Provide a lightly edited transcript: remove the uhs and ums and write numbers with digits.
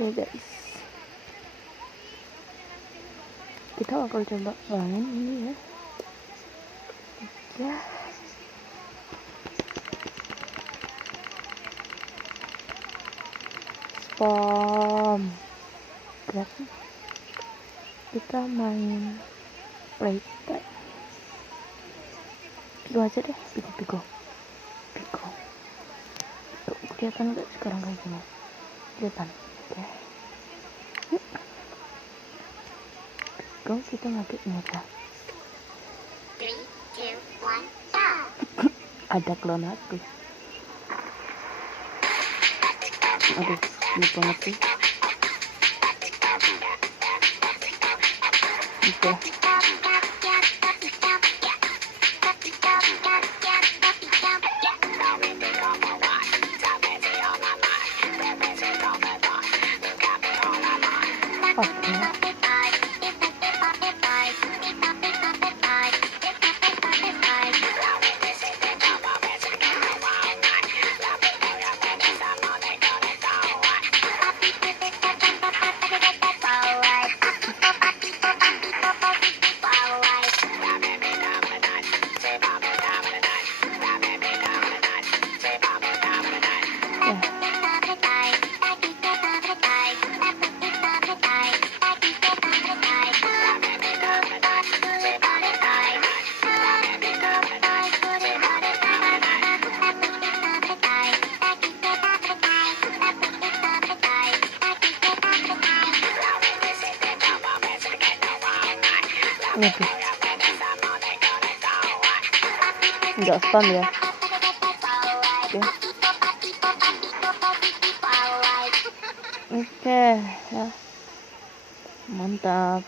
ya guys, kita bakal coba main ini ya. Ya, spam berarti kita main playtime. Pigo aja deh, pigo tuh, kelihatan nggak sekarang kayak gini? Kelihatan. Oke, yuk pigo, kita pakai ini aja. 3, 2, 1, go! Ada klon aku. Aduh, ini banget sih. Oke. Oke. Waduh, nggak spam ya. Oke ya, mantap.